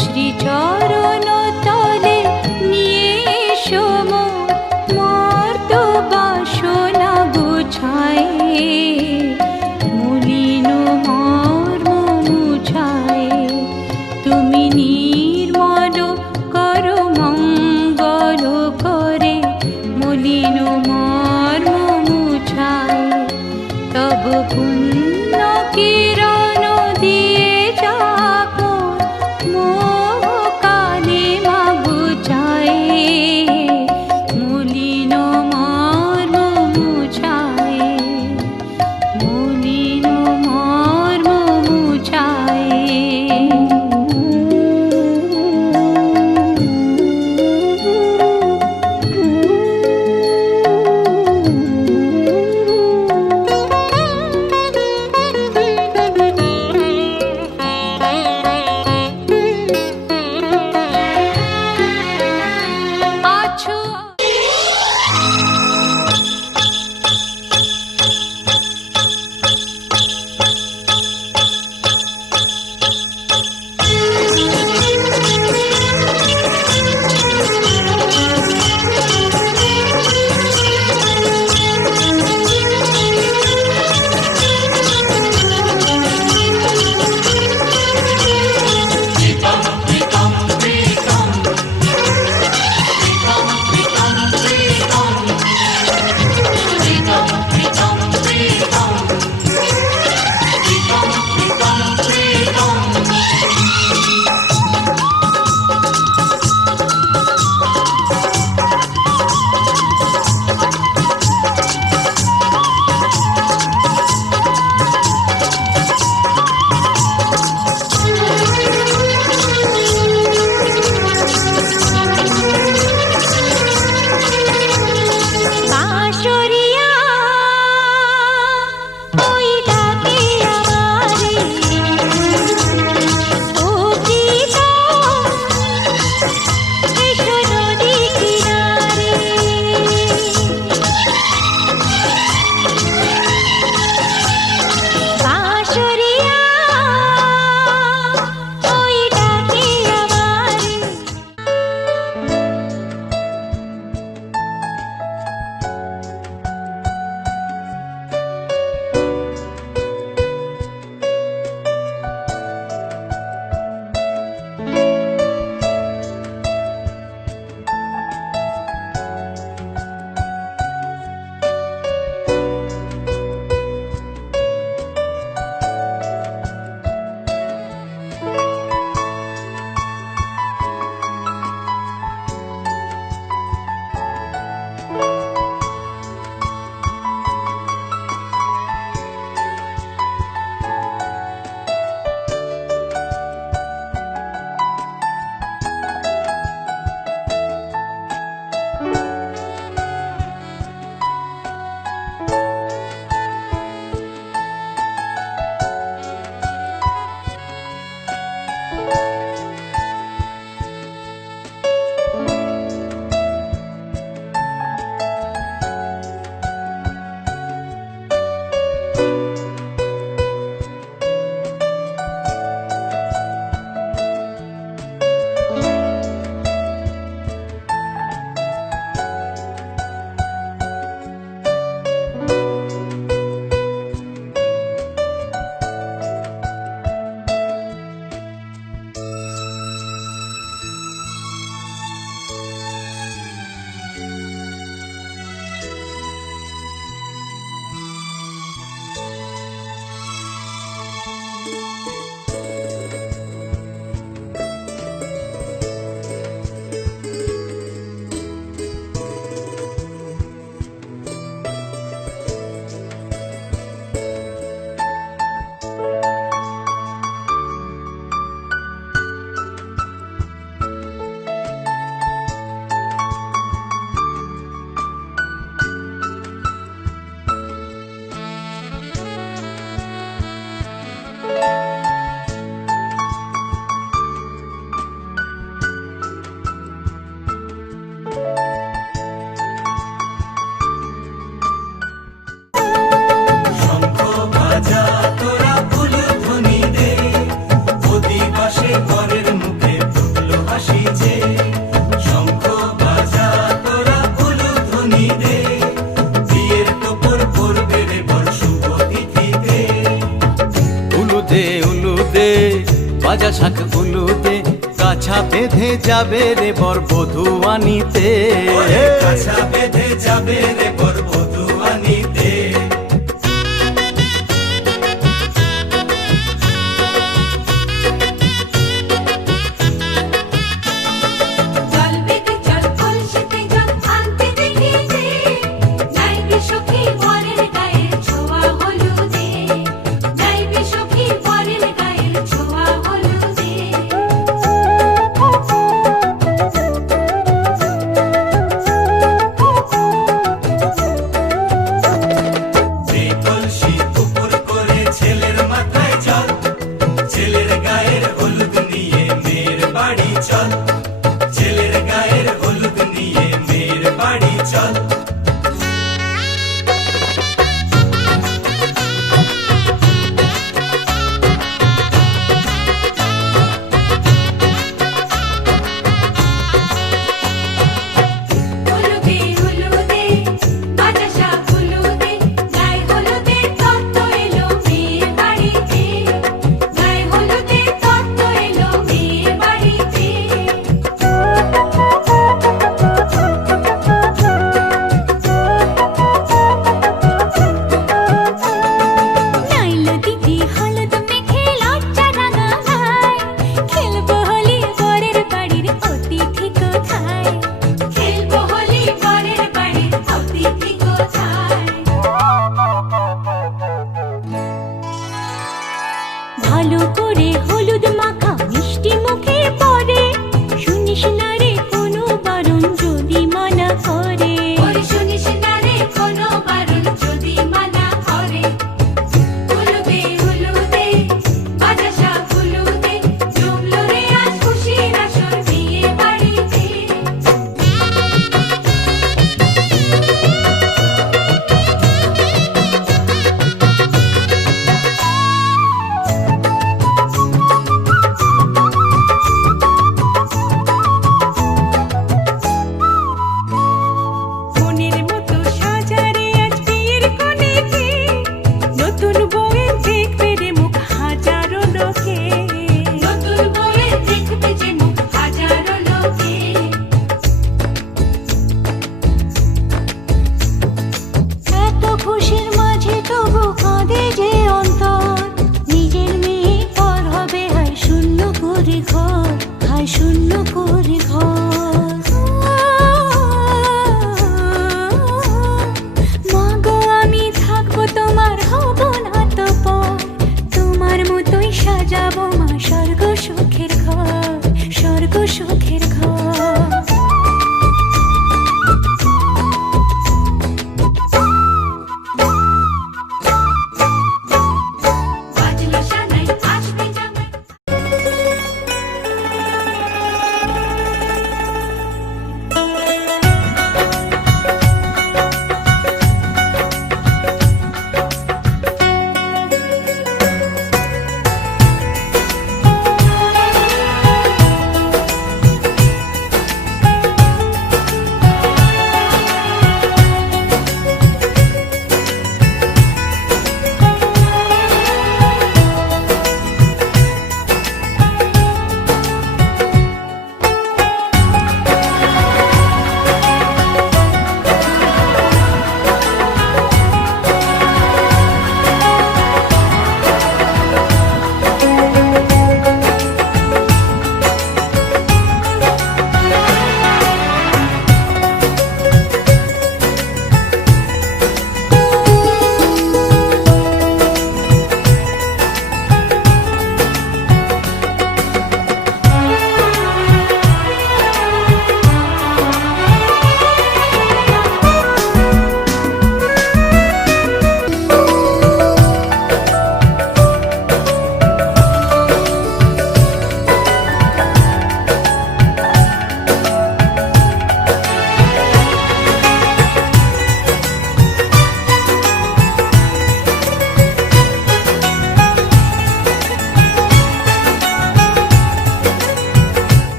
শ্রীচরণ তলে নিয়ে এসো মোর মর্ত বাসনা গুছায়ে, মলিন মর্ম মুছায়ে। তুমি নির্মল করো মঙ্গল করে, মলিন মর্ম মুছায়ে। তব পুণ্য কিরণ দিয়ে যাক মোহ কালিমা ঘুচায়ে, মলিন মর্ম মুছায়ে। ভাজা শাক উলুদে কাছা বেঁধে যাবে রে বর বধূ আনিতে, কাছা বেঁধে যাবে রে বর বধূ আনিতে। জল বেঁধে চল কলসিতে জল আনতে দেখি যে, যাইবি সখী বরের গায়ের ছোঁয়া হলুদে, যাইবি সখী বরের গায়ের ছোঁয়া হলুদে। এই কলসি উপর করে ছেলের মাথায় জল, ছেলের গায়ের হলুদ নিয়ে মেয়ের বাড়ি চল, ছেলের গায়ের হলুদ নিয়ে মেয়ের বাড়ি চল। হলুদে হলুদে ভাজা শাক হলুদে, গায়ে হলুদে চল,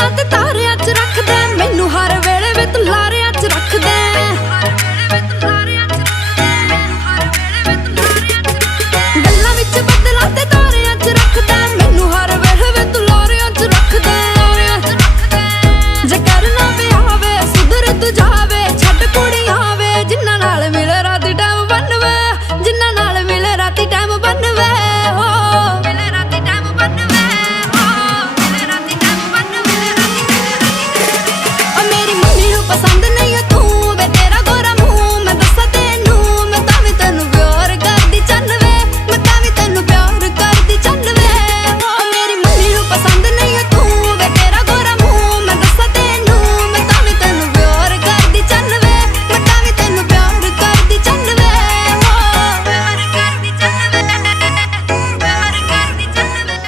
ਬੱਦਲਾਂ ਤੇ ਤਾਰਿਆਂ 'ਚ ਰੱਖਦਾ ਮੈਨੂੰ ਹਰ ਵੇਲੇ ਵੇ ਤੂੰ ਲਾਰਿਆਂ 'ਚ ਰੱਖਦਾ ਗੱਲਾਂ ਵਿੱਚ ਬੱਦਲਾਂ ਤੇ ਤਾਰਿਆਂ 'ਚ ਰੱਖਦਾ ਮੈਨੂੰ ਹਰ ਵੇਲੇ ਵੇ ਤੂੰ ਲਾਰਿਆਂ 'ਚ ਰੱਖਦਾ ਜੇ ਕਰਨਾ ਵਿਆਹ ਵੇ ਸੁਧਰ ਤੂੰ ਜਾਵੇ ਛੱਡ ਕੁੜੀਆਂ ਵੇ ਜਿੰਨਾਂ ਨਾਲ ਮਿਲੇ ਰਾਤੀ ਟਾਈਮ ਬਣਵੇ ਜਿੰਨਾਂ ਨਾਲ ਮਿਲੇ ਰਾਤੀ ਟਾਈਮ ਬਣਵੇ ਮਿਲੇ ਰਾਤੀ ਟਾਈਮ ਬਣਵੇ ਮਿਲੇ ਰਾਤੀ ਟਾਈਮ ਬਣਵੇ ਓ ਮੇਰੀ ਮੰਮੀ ਨੂੰ ਪਸੰਦ ਨਹੀਂ ਓ ਤੂੰ ਵੇ ਤੇਰਾ ਗੋਰਾ ਮੂੰਹ ਮੈਂ ਦੱਸਾਂ ਤੈਨੂੰ ਮੈਂ ਤਾਂ ਵੀ ਤੈਨੂੰ ਪਿਆਰ ਕਰਦੀ ਚੰਨ ਵੇ ਮੈਂ ਤਾਂ ਵੀ ਤੈਨੂੰ ਪਿਆਰ ਕਰਦੀ ਚੰਨ ਵੇ ਓ ਮੇਰੀ ਮੰਮੀ ਨੂੰ ਪਸੰਦ ਨਹੀਂ ਓ ਤੂੰ ਵੇ ਤੇਰਾ ਗੋਰਾ ਮੂੰਹ ਮੈਂ ਦੱਸਾਂ ਤੈਨੂੰ ਮੈਂ ਤਾਂ ਵੀ ਤੈਨੂੰ ਪਿਆਰ ਕਰਦੀ ਚੰਨ ਵੇ ਮੈਂ ਤਾਂ ਵੀ ਤੈਨੂੰ ਪਿਆਰ ਕਰਦੀ ਚੰਨ ਵੇ ਪਿਆਰ ਕਰਦੀ ਚੰਨ ਵੇ ਪਿਆਰ ਕਰਦੀ ਚੰਨ ਵੇ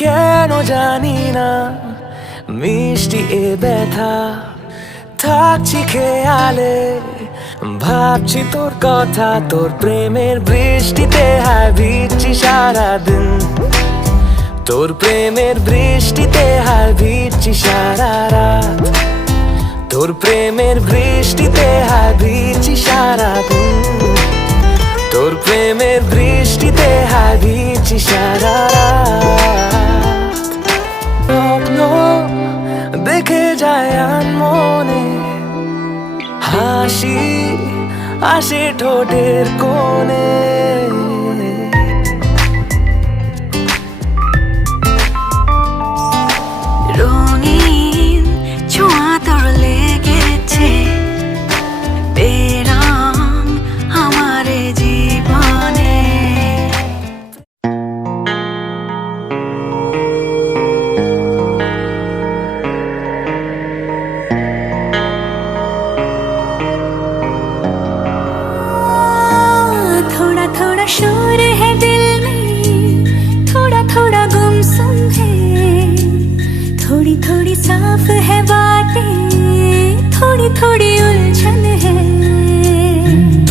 কেন জানি না মিষ্টি এ ব্যথা থাকছি খেয়ালে ভাবছি তোর কথা তোর প্রেমের বৃষ্টিতে হায় ভিজছি সারাদিন তোর প্রেমের বৃষ্টিতে হায় ভিজছি সারা রাত তোর প্রেমের বৃষ্টিতে হায় ভিজছি সারাদিন তোর প্রেমের বৃষ্টিতে হায় ভিজছি সারা রাত স্বপ্ন দেখে যায় মনে হাসি আসে ঠোঁটের কোণে রঙিন ছোঁয়া তোর লেগেছে বেরং আমার জীবনে थोड़ा थोड़ा शोर है दिल में थोड़ा थोड़ा गुमसुम है थोड़ी थोड़ी साफ है बातें थोड़ी थोड़ी उलझन है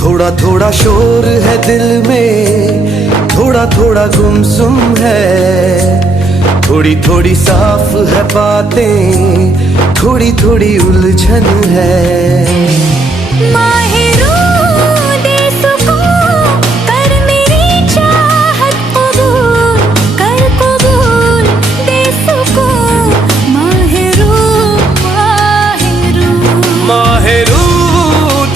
थोड़ा थोड़ा शोर है दिल में थोड़ा थोड़ा गुमसुम है थोड़ी थोड़ी साफ है बातें थोड़ी थोड़ी उलझन है माहिरू दे सुकून कर मेरी चाहत कबूल कर कबूल दे सुकून माहिरू माहिरू माहिरू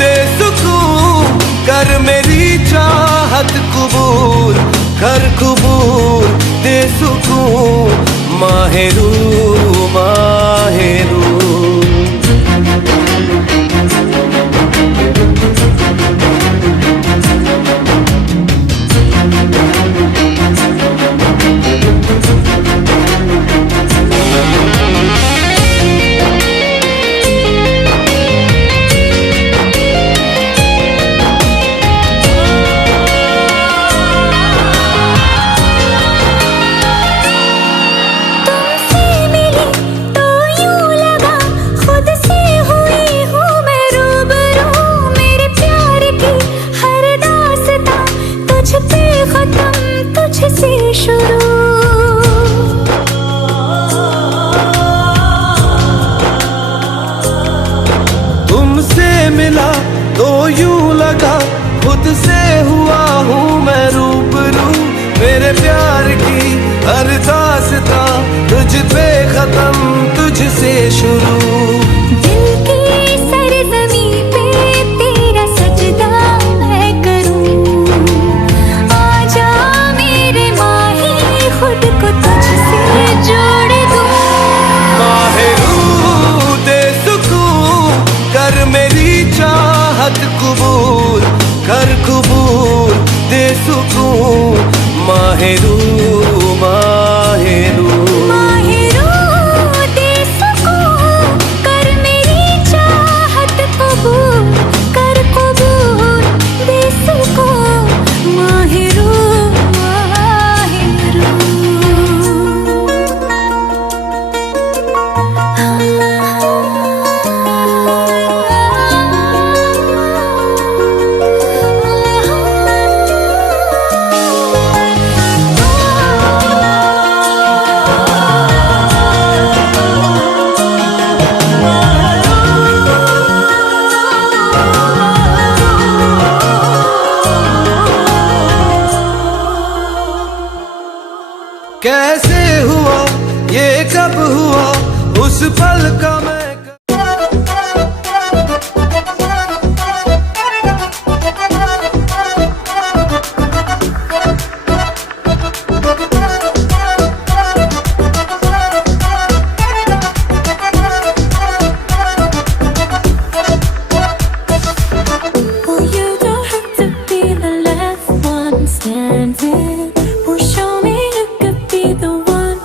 दे सुकून कर मेरी चाहत कबूल कर कबूल दे सुकून माहिरू माहिरू तुमसे मिली तो यूं लगा खुद से हुई हूँ मैं रूबरू मेरे प्यार की हर दास्तां तुझ पे खत्म तुझसे शुरू तुमसे मिला तो यूं लगा खुद से हुआ हूँ मैं रूबरू मेरे प्यार की हर दास्तां तुझ पे खत्म तुझसे शुरू दिल की सरजमी पे तेरा सजदा मैं करूं आजा मेरे माही खुद को तुझसे जोड़ दूं माहिरू दे सुकून कर मेरी चाहत कबूल कर कबूल दे सुकून माहिरू माहिरू माहिरू दे सुकून कर मेरी चाहत कबूल कर कबूल दे सुकून माहिरू माहिरू कैसे हुआ ये कब हुआ उस पल का मैं Oh, you don't have to be the last one standing. Oh, show me you could be the one.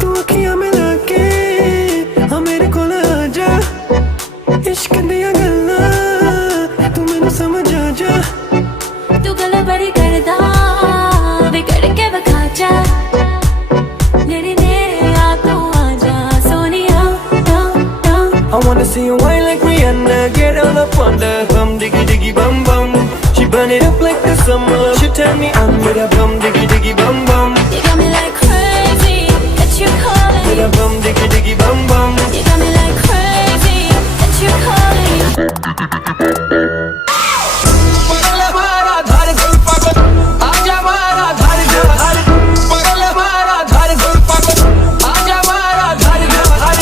तू अखियां मिला के हाँ मेरे कोल आजा इश्क दियां गल्लां तू मैनू समझ आ जा तू गल्ला बड़ी करदा बिगड़ के विखा जा मेरे नेड़े आ तू आजा Sonia I wanna see you whine like Rihanna, get all up on the bum, diggy diggy bum bum. She burn it up like the summer. She tell me I'm with a bum, diggy diggy bum bum. You got me like crazy that you calling With a bum, diggy diggy bum bum. You got me like crazy that you calling पगल मारा धार गुल पागल, आजा मारा धार गुल धार. पगल मारा धार गुल पागल, आजा मारा धार गुल धार.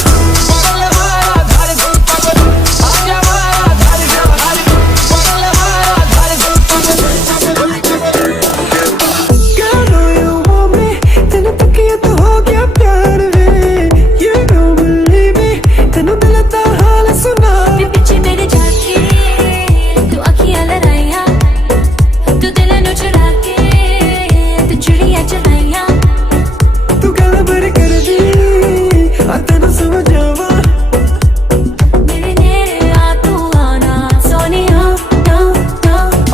पगल मारा धार गुल पागल, आजा मारा धार गुल धार. पगल मारा धार गुल पागल. Girl, know you want me, तेनू तकिया तो हो गया प्यार वे. You don't believe me, तेनू दिल दा हाल सुना. वे पीछे मेरे जाके तू अखियां लड़ाइयां तू दिल नू चुरा के तू चिड़ियां चलाइयां तू गल भर कर दी आ तेनू समझ आवा मेरे नेड़े आ तू आना Sonia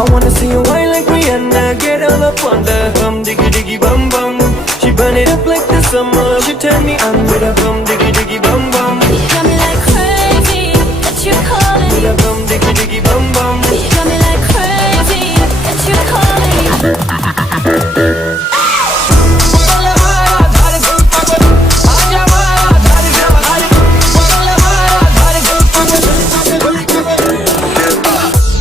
I wanna see you whine like Rihanna, get all up on the bum, diggy diggy bum bum. She burn it up like the summer. She tell me I'm with a bum, diggy diggy bum bum. You got me like crazy that you calling With a bum, diggy diggy bum bum. You got me like crazy that you calling पगल मारा धार गुल पागल, आजा मारा धार गुल धार. पगल मारा धार गुल पागल.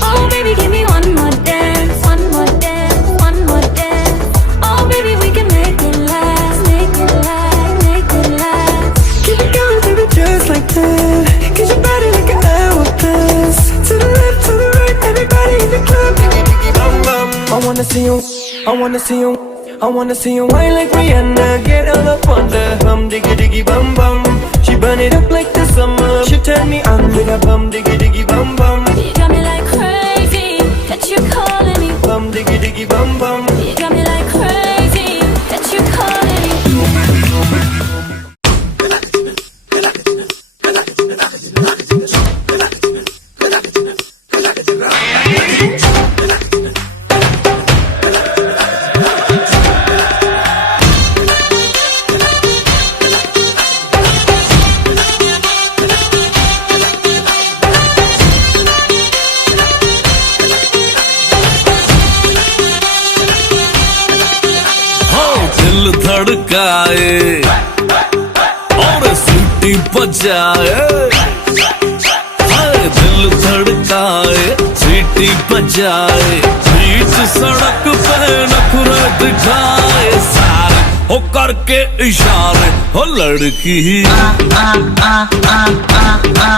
Oh baby give me one more dance one more dance one more dance Oh baby we can make it last make it last make it last Keep it going, baby, just like that. Get your body like an hourglass. To the left, to the right, everybody in the club. Diggy diggy bum bum. I wanna see you, I wanna see you, I wanna see you whine like Rihanna. Get all up on the bum, diggy diggy bum bum. She burn it up like the summer. She tell me I'm with a bum, diggy diggy bum bum. You got me like crazy that you calling me Bum, diggy diggy bum bum. You got me like crazy that you calling me दिल धड़काए और सीटी बजाए हाय दिल धड़काए सीटी बजाए बीच सड़क पे नखरे दिखाए सारे हो करके इशारे हो लड़की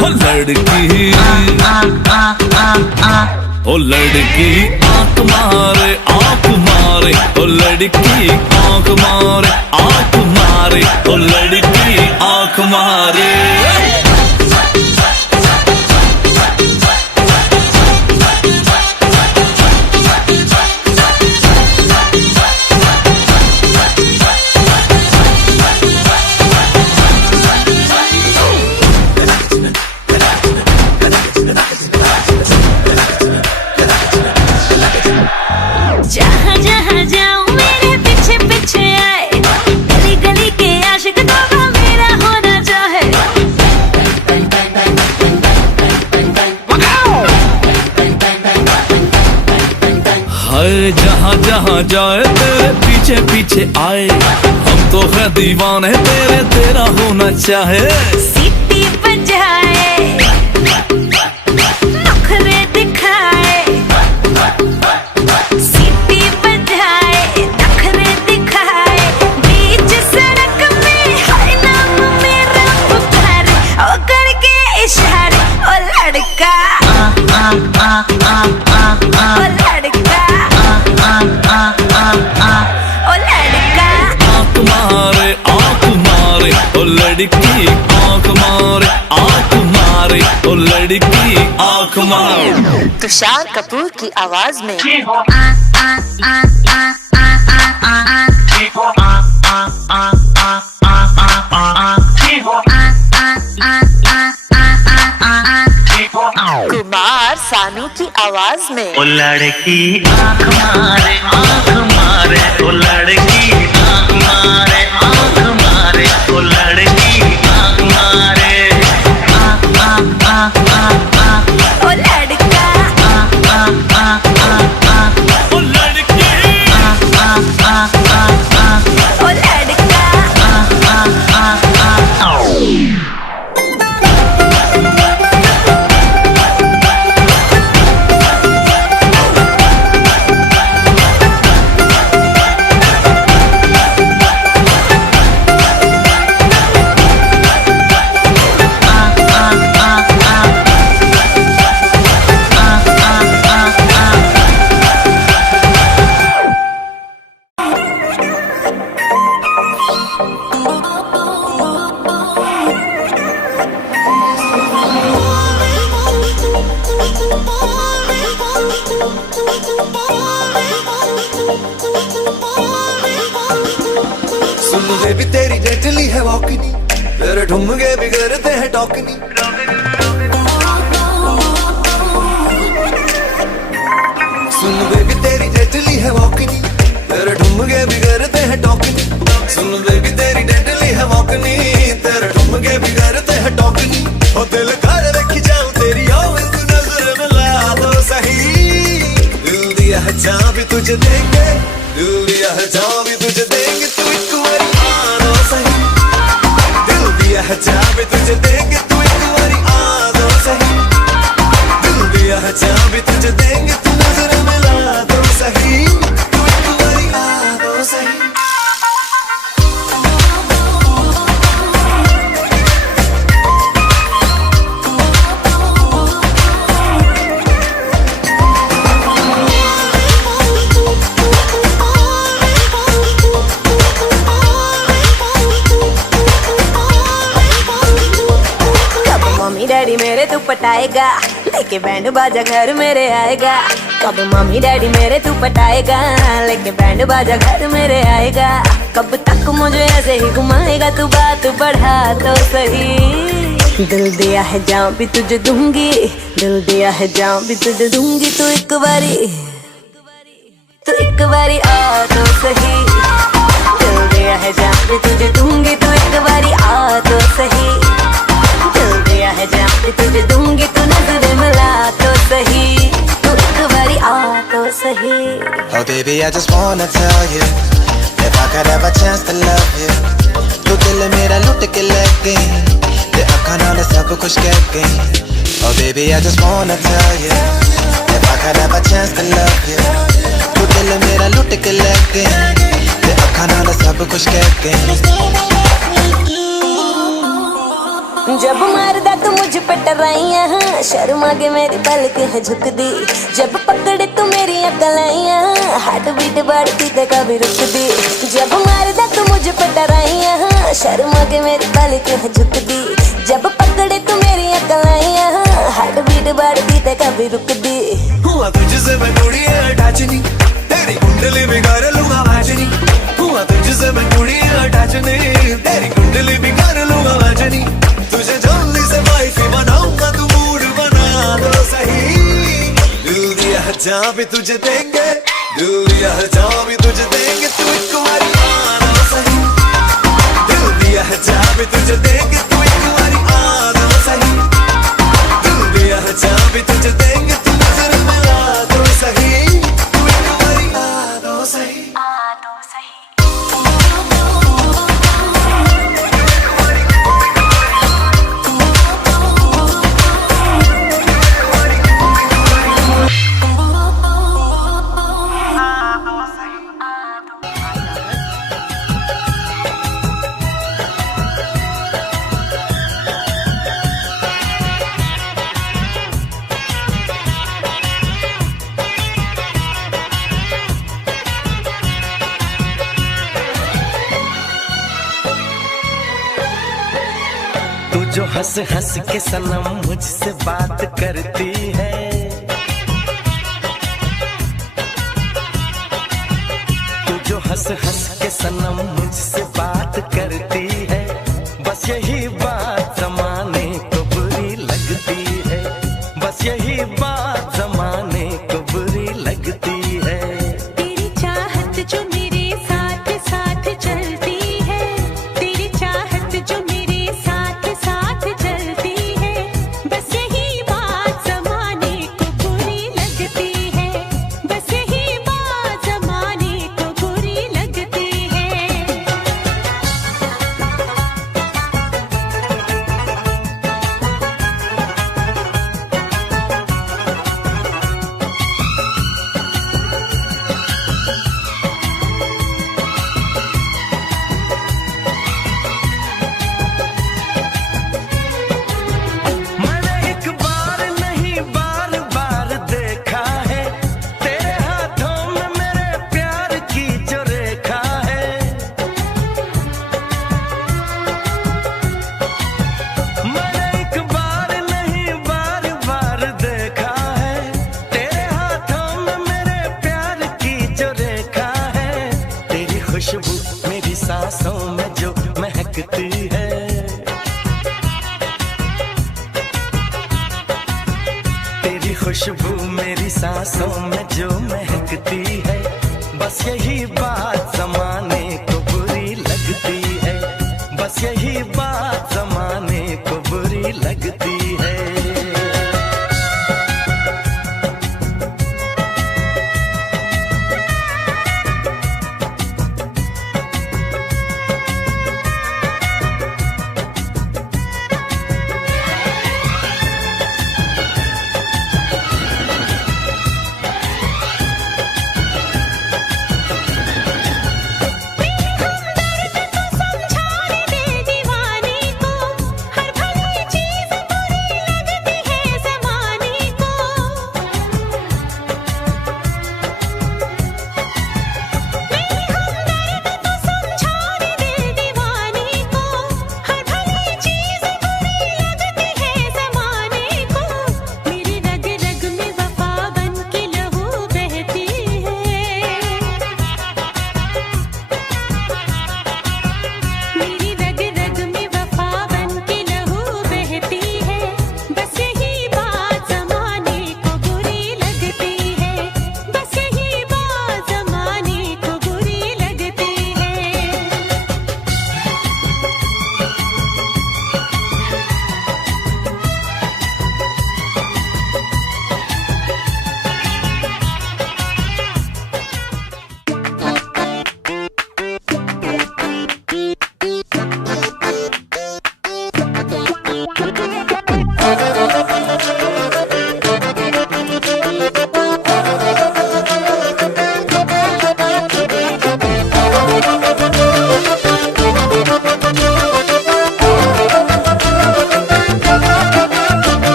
हो लड़की ओ लड़की आंख मारे ओ लड़की आंख मारे ओ लड़की आंख मारे जहाँ जहाँ जाऊँ मेरे पीछे पीछे आए गली गली के आशिक तो मेरा होना चाहे हाय जहाँ जहाँ जाए तेरे पीछे पीछे आए हम तो है दीवाने तेरे तेरा होना चाहे सीटी बजाए नखरे दिखाए सीटी बजाए नखरे दिखाए लड़की आंख मारे, आंख मारे, ओ लड़की आंख मारे। तुषार कपूर की आवाज में कुमार सानू की आवाज में ओ लड़की आंख मारे, आंख मारे, ओ लड़की आंख मारे, आंख मारे, ओ लड़की आंख मारे। ओ लड़का ओ लड़की ओ लड़का सुन बेबी तेरी डेडली है वॉकनी, तेरे ठुमके भी करते हैं टॉकनी। सुन बेबी तेरी डेडली है वॉकनी, तेरे ठुमके भी करते हैं टॉकनी। सुन बेबी तेरी डेडली है वॉकनी, तेरे ठुमके भी करते हैं टॉकनी। ओ दिल कर रखी जाऊं तेरी आवाज़ तू नजर मिला तो सही। दिल दिया है जहाँ भी तुझे देंगे, दिल दिया है जहाँ भी तुझे देंगे, तू एक बारी आना सही। दिल दिया है जहाँ भी तुझे देंगे, तू एक बारी आना सही। दिल दिया है जहाँ भी तुझे देंगे, तू नजर मिला तो सही। तू एक बारी आना सही। कब मम्मी डैडी मेरे तू पटाएगा, लेके बैंड बाजा घर मेरे आएगा। कब मम्मी डैडी मेरे तू पटाएगा, लेके बैंड बाजा घर मेरे आएगा। कब तक मुझे ऐसे ही घुमाएगा, तू बात बढ़ा तो सही। दिल दिया है जान भी तुझे दूंगी, दिल दिया है जान भी तुझे दूंगी। तू एक बारी आ तो सही। दिल दिया है जान भी तुझे दूंगी, तू एक बारी आ तो सही। दिल दिया है जान भी तुझे दूंगी, तू नजर मिला तो सही। तू एक बारी आ तो सही। Oh baby, I just wanna tell you, if I could have a chance to love you, तू दिल मेरा लुट के ले गई, ते अखां नाल सब कुछ कह गई। Oh baby, I just wanna tell you, if I could have a chance to love you, तू दिल मेरा लुट के ले गई, ते अखां नाल सब कुछ कह गई। जब मारदा तू मुझ पे टराइयां, शर्मा के मेरी पलक है झुक दी। जब पकड़े तू मेरी अकलाइयां, हार्ट बीट बढ़ती ते कभी रुक दी। जब मारदा तू मुझ पे टराइयां, शर्मा के मेरी पलक है झुक दी। जब पकड़े तू मेरी अकलाइयां, हार्ट बीट बढ़ती ते कभी रुक दी। हुआ तुझसे मैं कुड़ी अटैच नहीं, तेरी कुंडली बिगाड़ लूंगा मैच नहीं। हुआ तुझसे मैं कुड़ी अटैच नहीं, तेरी कुंडली बिगाड़ लूंगा मैच नहीं। तुझे जल्दी से वाइफी बनाऊंगा, तू मूड बना दो सही। दिल दिया है जहाँ भी तुझे देंगे, दिल दिया है जहाँ भी तुझे देंगे, तू एक बारी आना सही। दिल दिया है जहाँ भी तुझे देंगे, तू एक बारी आना सही। दिल दिया है जहाँ भी तुझे देंगे, तू नजर मिला तो सही। तू एक बारी आ दो सही। हंस हंस के सनम मुझसे बात करती है, तू जो हंस हंस के सनम मुझसे बात करती है, बस यही बात जमाने को बुरी लगती है, बस यही बात जमाने को बुरी लगती है। तेरी चाहत जो मेरे साथ साथ चलती है, तेरी चाहत जो मेरे साथ साथ चलती है, बस यही बात जमाने को बुरी लगती है, बस यही बात जमाने को बुरी लगती है। मैंने एक बार नहीं बार बार देखा है, तेरे हाथों में मेरे प्यार की जो रेखा है। मैंने एक बार नहीं बार बार देखा है, तेरे हाथों में मेरे प्यार की जो रेखा है। तेरी खुशबू मेरी सांसों में जो महकती है, तेरी खुशबू मेरी सांसों में जो महकती है, बस यही बात जमाने को बुरी लगती है, बस यही बात जमाने को बुरी लगती है। समझाने दे दीवाने को, हर भली चीज बुरी लगती है ज़माने को। मेरी हमदर्द तो समझाने दे दीवाने को, हर भली चीज बुरी लगती है ज़माने को। मेरी रग रग में वफा बन के लहू बहती है, मेरी रग रग में वफा बन के लहू बहती है, बस यही बात जमाने को बुरी लगती है, बस यही बात जमाने को बुरी लगती है।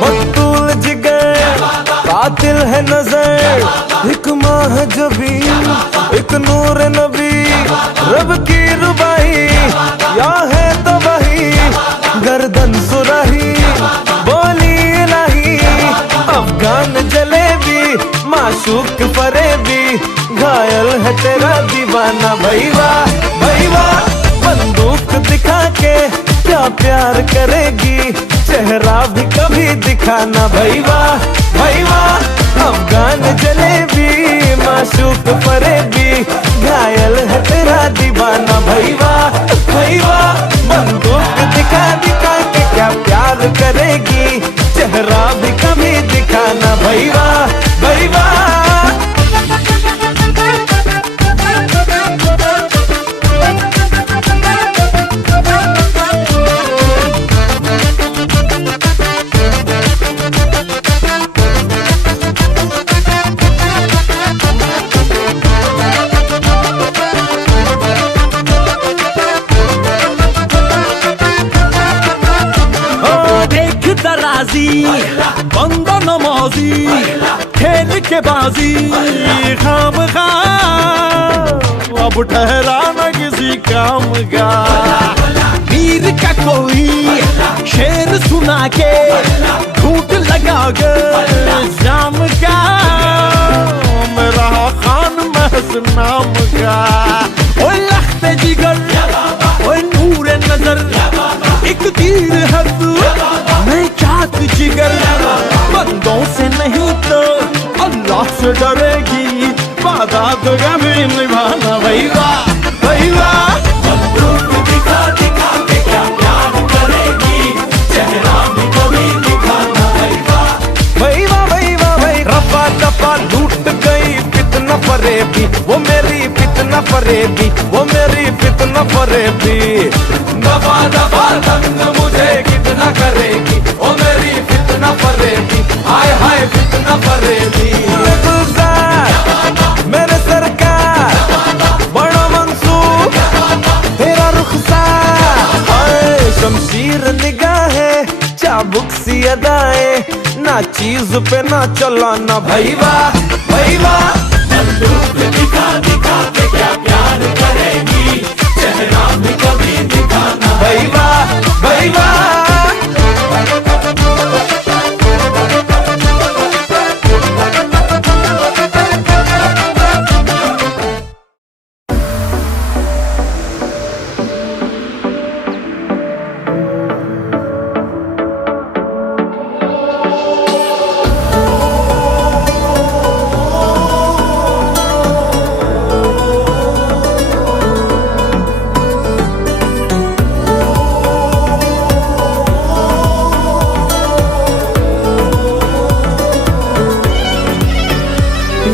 मकतूल जिगर कातिल है नजर, एक माह जबी एक नूर नबी, रब की रुबाई या है तबाही, गर्दन सुराही बोली इलाही, अफगान जलेबी माशूक फरेबी, घायल है तेरा दीवाना। भैया भैया बंदूक दिखा के क्या प्यार करेगी, चेहरा भी कभी दिखाना। भैया भैया अफगान जलेबी माशूक फरेबी, घायल है तेरा दीवाना। भैया भैया बंदूक दिखा दिखा के क्या प्यार करेगी, चेहरा भी कभी दिखाना। भैया भैया देख तराजी बंदा नमाजी खेल के बाजी खाम खा अब ठहरा न किसी काम का वीर का कोई शेर सुना के झूठ लगा के शाम का मेरा खान महस नाम का। ओए लख्ते जिगर ओए नूरे नजर एक तीर है तू मैं चाक जिगर। बंदों से नहीं तो अल्लाह से डरेगी वादा तो कभी निभाना। भाई वाह भाई वाह रूप दिखा दिखा के क्या प्यार करेगी चेहरा भी कभी दिखाना। भाई वाह भाई वाह भाई रफा दफा लूट गई फितना फरेबी वो मेरी फितना फरेबी वो मेरी फितना फरेबी। दफा दफा तंग मुझे कितना करेगी वो मेरी फितना फरेबी हाय हाय फितना फरेबी। गुलजार मेरे सरकार बड़ा मंसूर तेरा रुखसार हाय शमशीर निगाहें चाबुक सी अदाएं ना चीज पे ना चलाना। भाई वाह भाई वाह रूप दिखा दिखा के क्या प्यार करेगी चेहरा भी कभी दिखाना। भाई वाह भाई वाह।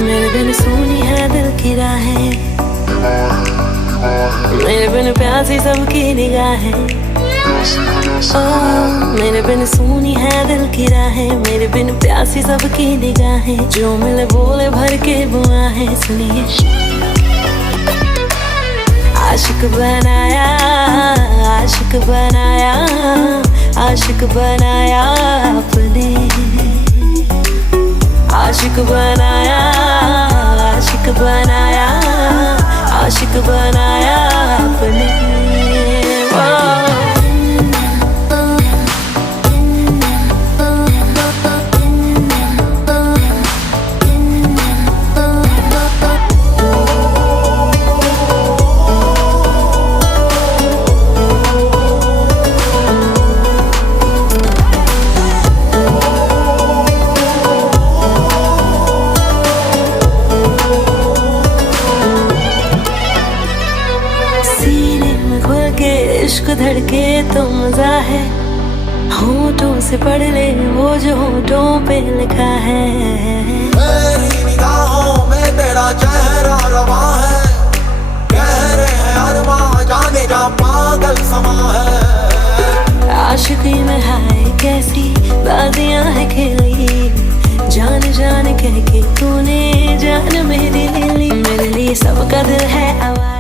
मेरे बिन सुनी है दिल की राहें, मेरे बिन प्यासी सबकी निगाहें। मेरे बिन सुनी है दिल की राहें, मेरे बिन प्यासी सबकी निगाहें। जो मिले बोले भर के बुआ है सुनिए। आशिक बनाया आशिक बनाया आशिक बनाया अपने। आशिक बनाया आशिक बनाया आशिक बनाया अपने। इश्क धड़के तो मजा है होठों से पढ़ ले वो जो होठों पे लिखा है। मेरी निगाहों में तेरा चेहरा रवा है गहरे हैं अरमां जाने जा पागल समा है। आशिकी में हाय कैसी बाजियां है खेली जान जान कह के तूने जान मेरी ले ली। मेरे लिए सबका दिल है आवारा।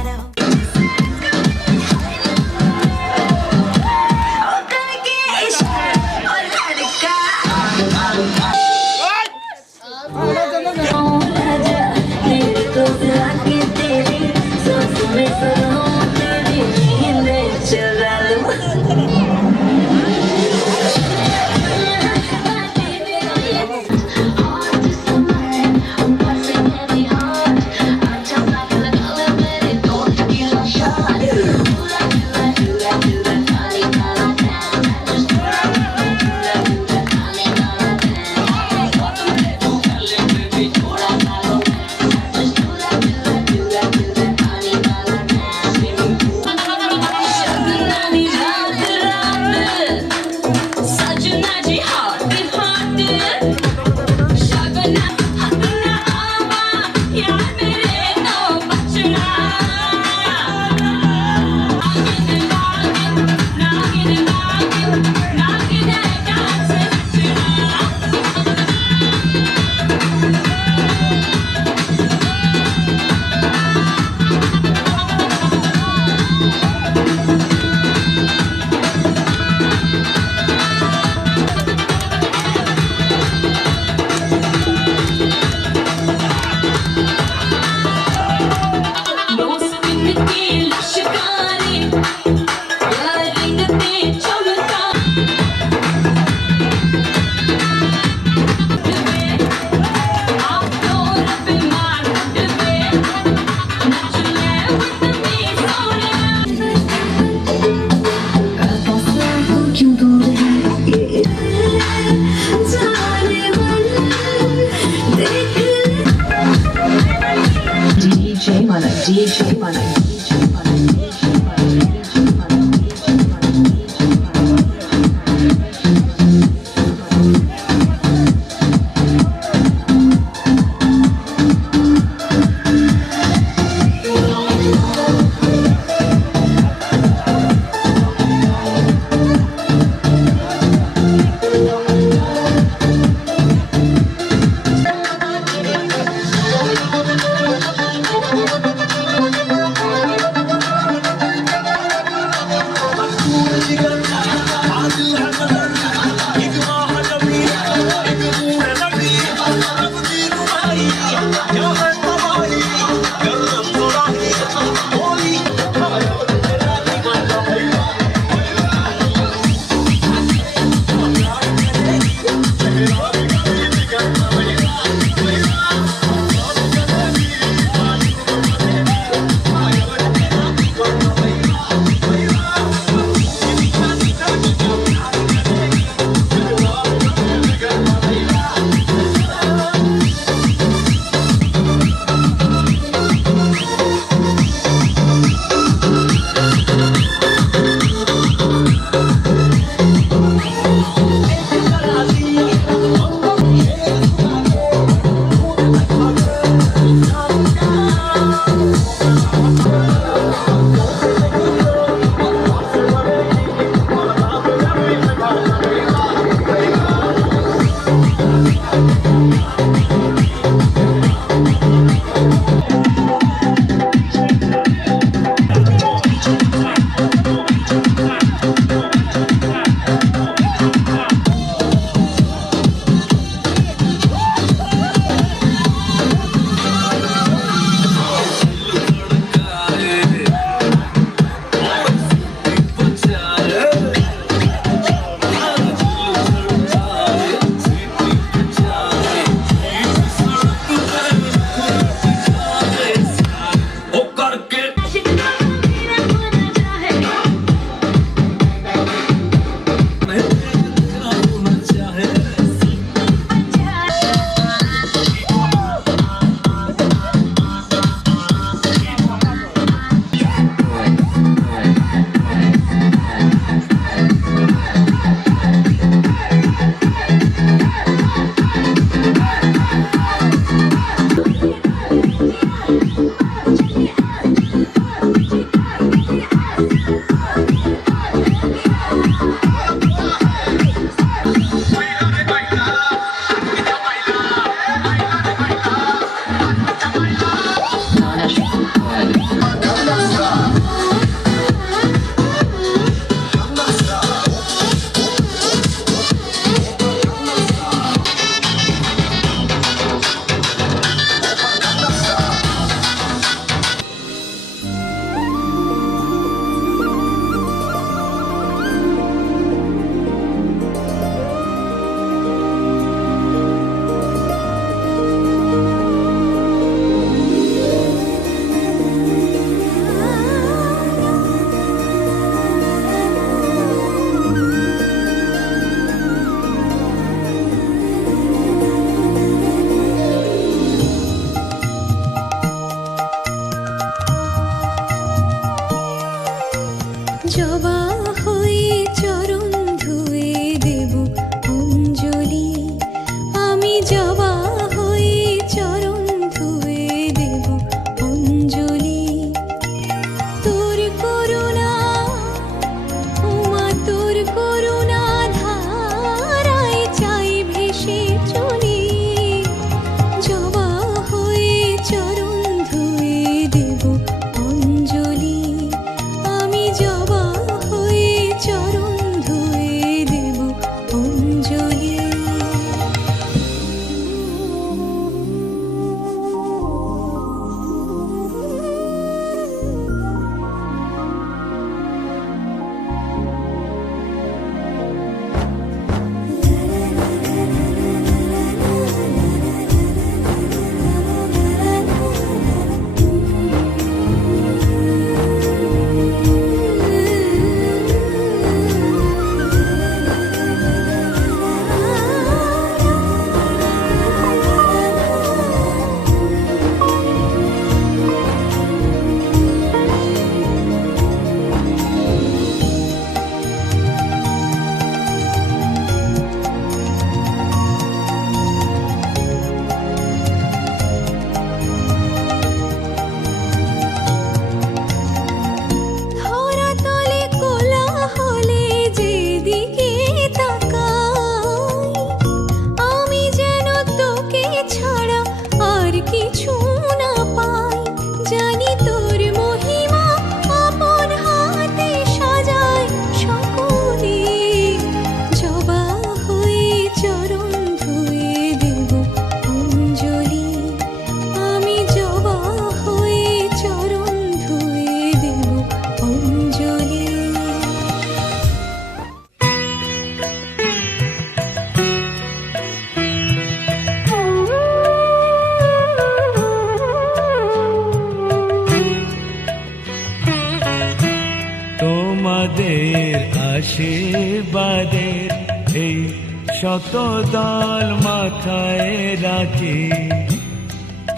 শত দল মাথায় রাখি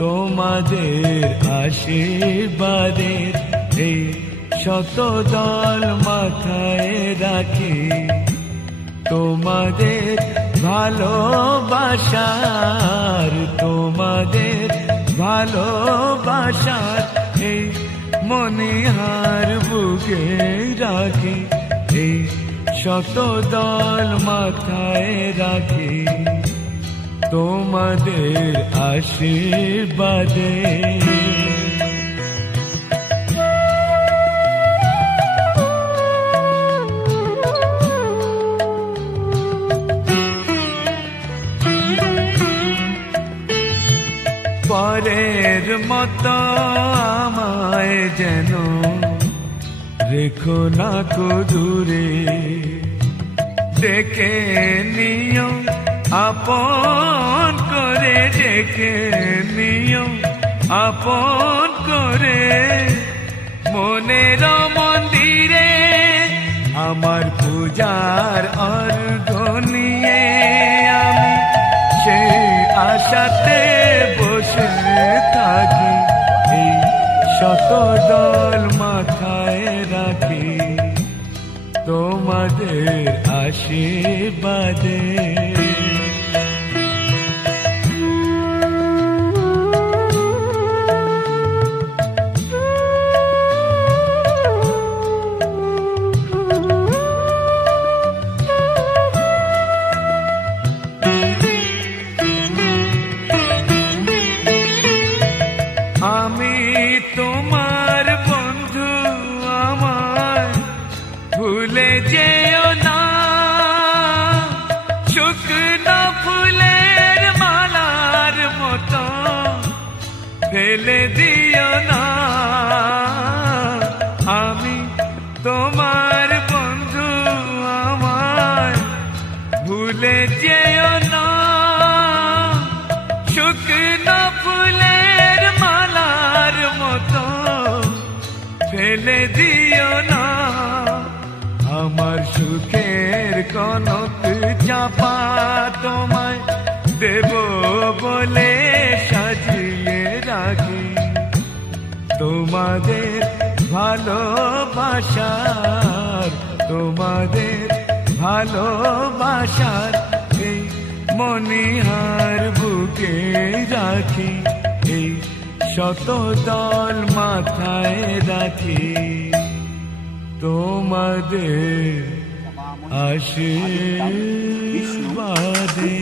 তোমাদের আশীর্বাদের, এই শত দল মাথায় রাখি তোমাদের ভালোবাসার, তোমাদের ভালোবাসার এই মনিহার বুকে রাখি, এই শত দল মাথায় রাখি তোমাদের আশীর্বাদে। পরের মতো আমায় যেন রেখো না কো দূরে, ডেকে নিও আপন করে, ডেকে নিও আপন করে, মনের মন্দিরে আমার পূজার অর্ঘ নিয়ে আমি সেই আশাতে বসে থাকি, এই শত দল মাথায় রাখি তোমাদের আশীর্বাদে। আমি তোমার বন্ধু, আমার ভুলে যেও না, শুকনো ফুলের মালার মতো ফেলে দিও না। আমি তোমার বন্ধু, আমার ভুলে যেও না, শুকনো ফুলের মালার মতো ফেলে দিও না। আমার সুখের কনক চাপা তোমায় দেব বলে সাজিয়ে রাখি, তোমাদের ভালোবাসার, তোমাদের ভালোবাসার এই মনিহার বুকে রাখি, এই শত দল মাথায় রাখি তোমাদের আশীর্বাদে।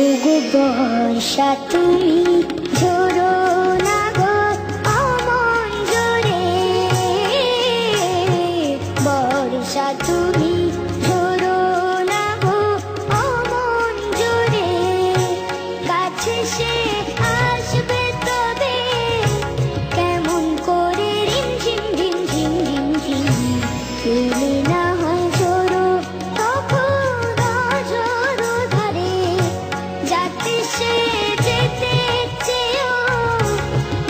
ওগো বর্ষা তুমি ঝরো না গো অমন জোরে, বর্ষা তুমি ঝরো না গো অমন জোরে, কাছে সে আসবে তবে কেমন করে রিমঝিম ঝিমঝিম ঝিমঝিম, এলে না হয় ঝরো তখন ঝরো ধারে, যাতে সে যেতে চেয়েও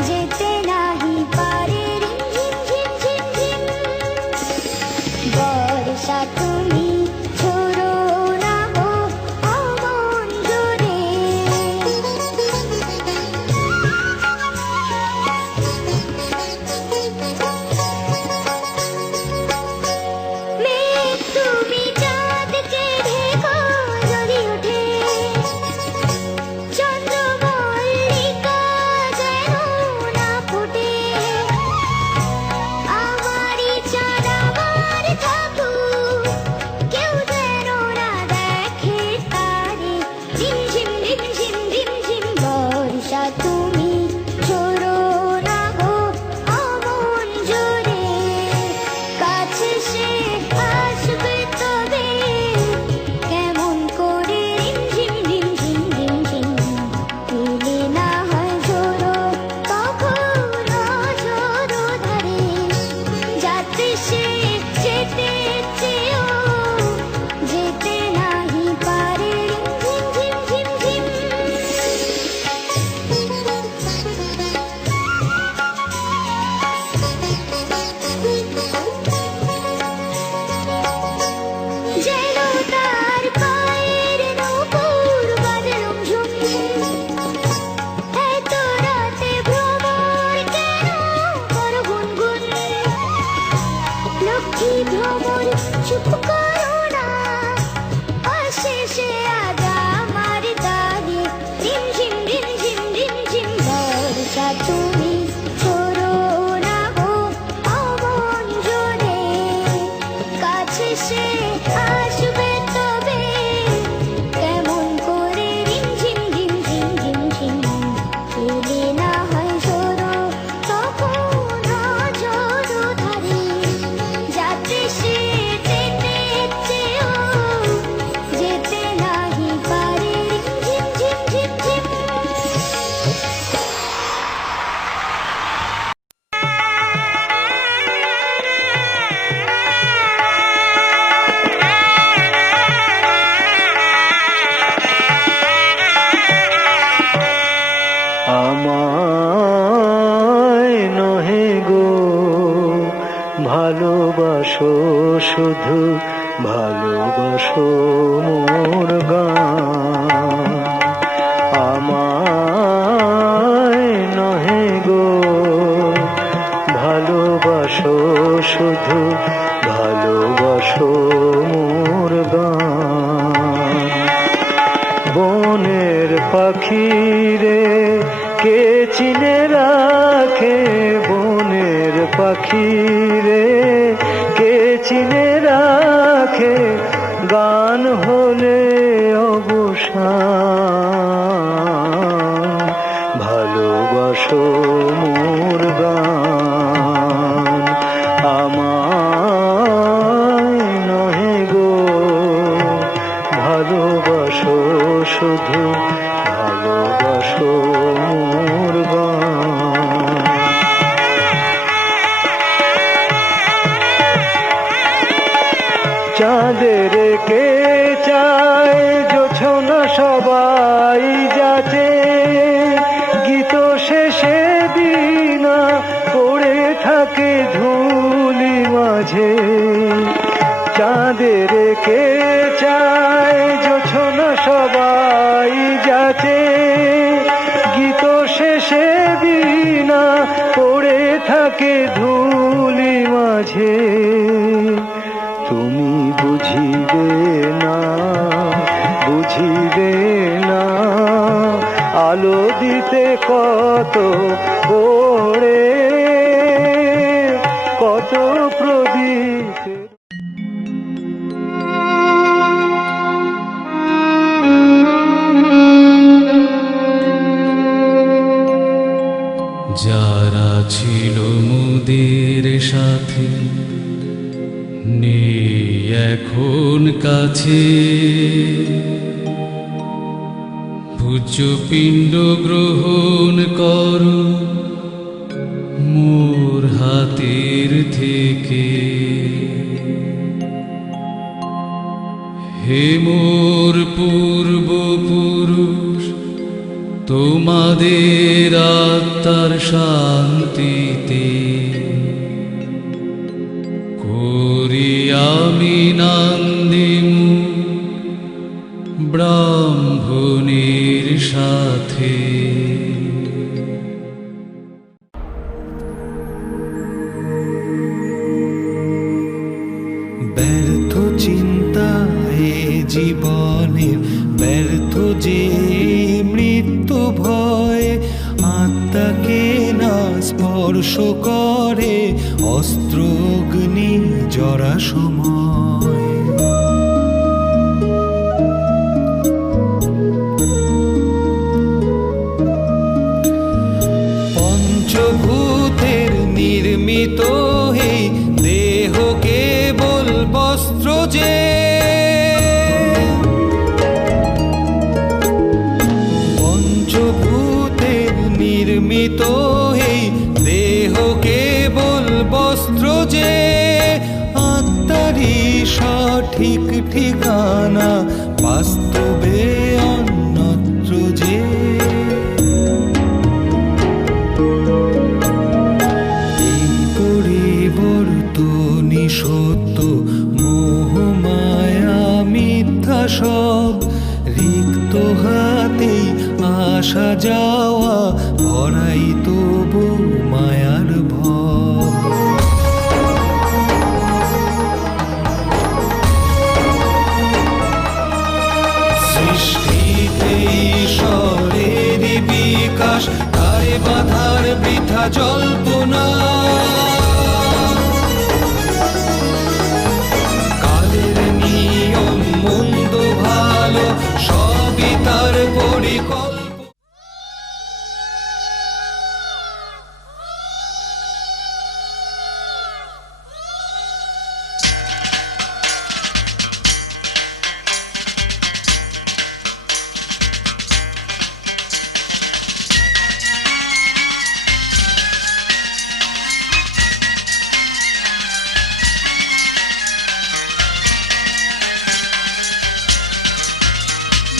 যেতে নাহি পারে রিমঝিম ঝিমঝিম ঝিম। বর্ষা তুমি ঝরো না গো অমন জোরে, মেঘ তুমি চাঁদকে ঢেকো যদি ওঠে, চন্দ্রমল্লিকা যেন না ফোটে, আমারই চাঁদ আমার ঠাকুর চুপ করো না অশেষে আজ আমার দাগে রিম ঝিম রিম ঝিম রিম ঝিম বর্ষা তুমি ছোড়ো না গো অমন জোরে কাছে সে আসবে তবে কেমন করে রিম ঝিম রিম ঝিম রিম ঝিম এলে না হয় সরো তখন ঝড়ো ধারে যাতে সে যেতে চেয়েও যেতে নাহি পারে রিম ঝিম ঝিম ঝিম আমায় নহে গো ভালোবাসো শুধু ভালোবাসো মোর গান আমায় নহে গো ভালোবাসো শুধু ভালোবাসো মোর গান বনের পাখি রে কে চিনে রাখে বনের পাখি রে কে চিনে রাখে গান হলে অবসান ভালোবাসো মোর গান আমায় নহে গো ভালোবাসো শুধু ভালোবাসো মোর গান চাঁদের কে চায় জোছনা সবাই যাচে গীত শেষে দিনা পড়ে থাকে ধুলি মাঝে চাঁদের কে চায় জোছনা সবাই যাচে গীত শেষে দিনা পড়ে থাকে ধুলি মাঝে তুমি বুঝিবে না আলো দিতে কত পড়ে কত প্রদীপ যারা ছিল মোদের সাথে নেই এখন কাছে পূজ্য পিণ্ড গ্রহণ কর মোর হাতের থেকে হে মোর পূর্বপুরুষ তোমাদের আত্মার শান্তিতে করি আমি নান্দিমুখ ব্রাহ্মণের সাথে ব্যর্থ চিন্তা এ জীবনের ব্যর্থ যে মৃত্যু ভয় আত্মাকে না স্পর্শ করে অস্ত্র অগ্নি জরা সময় পঞ্চভূতের নির্মিত এই দেহ কেবল বস্ত্র যে পঞ্চভূতের নির্মিত এই দেহ কেবল বস্ত্র যে আত্মারই সঠিক ঠিকানা বাস্তবে অন্যত্র যে পরিবর্তনী সত্য মোহমায়া মিথ্যা সব রিক্ত হাতে আসা যাওয়া ভরাই তবু মায়ার ভয় বাধার বৃথা জল্পনা কালের নিয়ম মন্দ ভালো সবই তার পরিকল্পনা।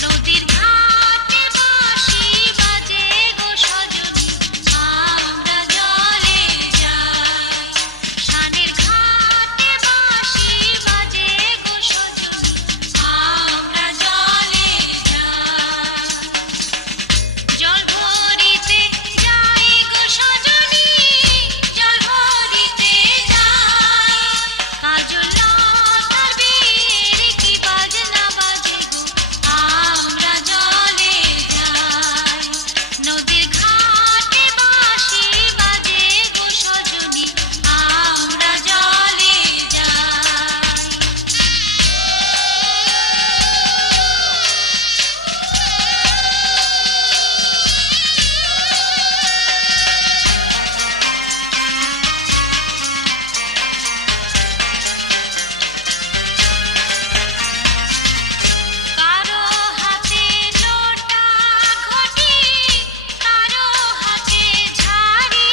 নদীর ঘাটে বাঁশি বাজে গো সজনী আমরা জলে যাই শানের ঘাটে বাঁশি বাজে গো সজনী আমরা জলে যাই জল ভরিতে যাই গো সজনী জল ভরিতে যাই কাজল লতার বিয়ের কি বাজনা বাজে গো আমরা জলে যাই নদীর ঘাটে বাঁশি বাজে গো সজনী আমরা জলে যাই কারো হাতে লোটা ঘটি কারো হাতে ঝাড়ি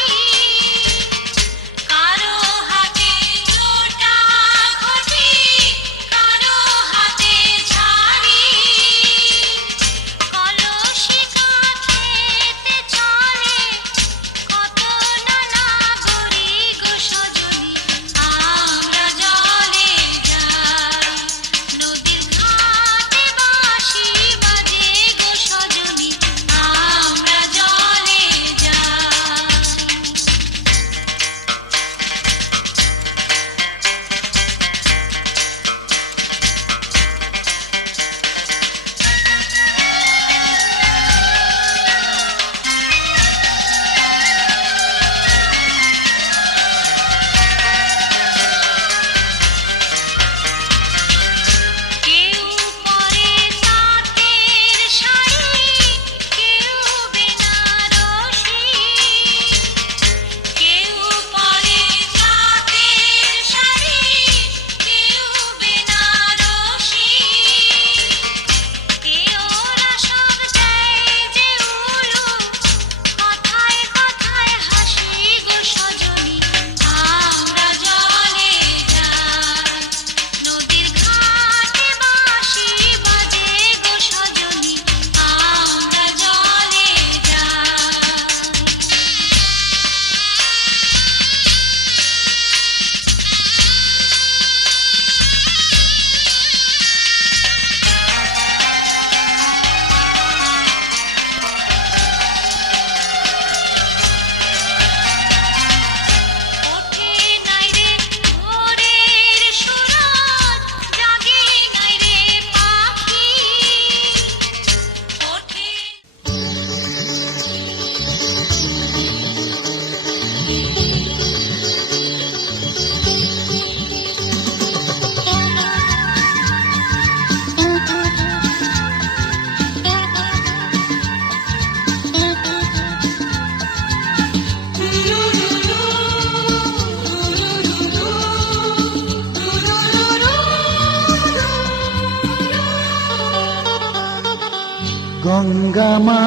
কারো হাতে লোটা ঘটি কারো হাতে ঝাড়ি কলসি কাঁধেতে চলে কত নানা গরি গো সজনী আমরা জলে যাই নদীর ঘাটে বাঁশি বাজে গো সজনী আমরা জলে যাই কেউ পরে তাঁতের শাড়ি কেউ বেনারসি কেউ পরে তাঁতের শাড়ি কেউ বেনারসি ওরা সব দেয় যে উলু কথায় কথায় হাসি গো সজনী আমরা জলে যাই নদীর ঘাটে বাঁশি বাজে গো সজনী আমরা জলে যাই ওঠে নাই রে ভোরের সুরজ জাগে নাই রে পাখি ওঠে গঙ্গামা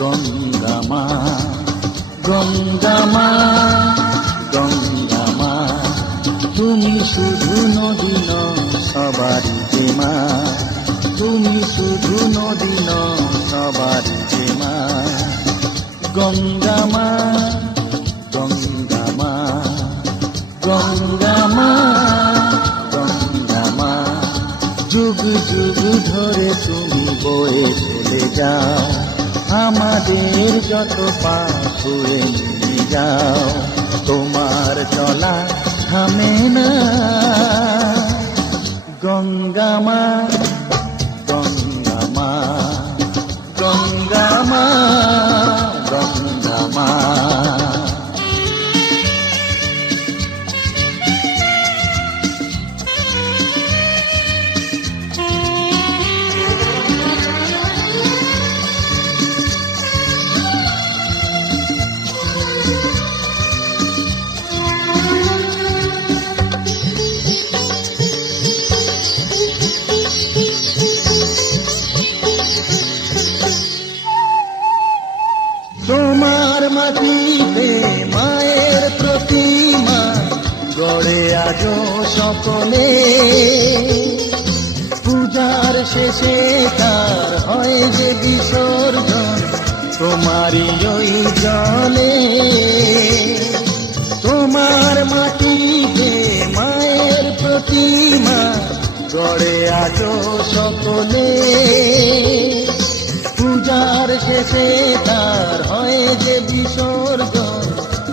গঙ্গামা গঙ্গামা গঙ্গামা তুমি শুধু নদী নও সবারই মা তুমি শুধু নদী নও সবারই মা গঙ্গামা গঙ্গামা গঙ্গামা গঙ্গামা যুগ যুগ ধরে তুমি বয়ে চলে যাও আমাদের যত পাপ ছুঁয়ে নিয়ে যাও তোমার চলা থামে না গঙ্গামা গঙ্গামা গঙ্গামা গঙ্গা আজো সকলে পূজার শেষে তার হয় যে বিসর্জন তোমারই ওই জলে তোমার মাটিতে মায়ের প্রতিমা গড়ে আজো সকলে পূজার শেষে তার হয় যে বিসর্জন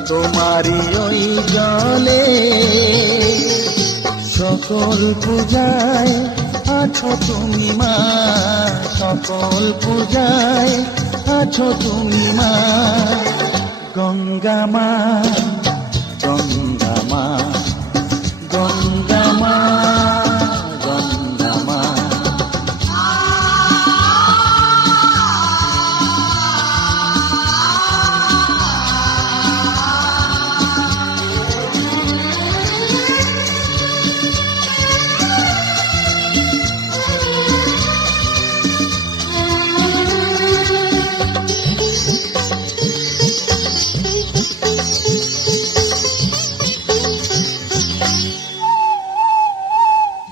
তোমারই ওই জলে সকল পূজায় আছো তুমি মা সকল পূজায় আছো তুমি মা গঙ্গা মা গঙ্গা মা গঙ্গা মা গঙ্গা মা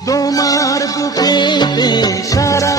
তোমার বুকেতে সারা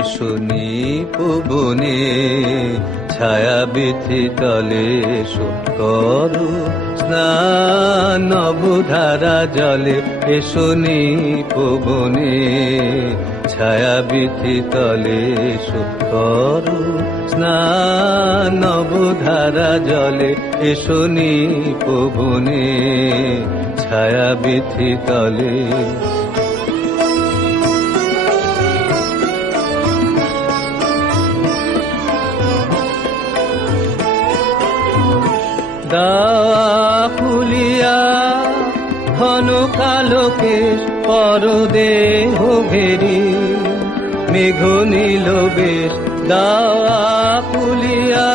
এসোনি পবনে ছায়া বিথি তলে করু স্নান নবধারা জলে এসোনি পবনে ছায়া বিথি তলে করু স্নান নবধারা জলে এসোনি পবনে ছায়া বিথি তলে ফুলিয়া ঘন কালো কেশ পরদেহ ঘেরি মেঘ নীল বেশ দাওয়া ফুলিয়া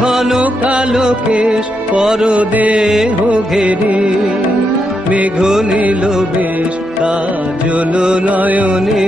ঘন কালো কেশ পরদেহ ঘেরি মেঘ নীল বেশ কাজল নয়নে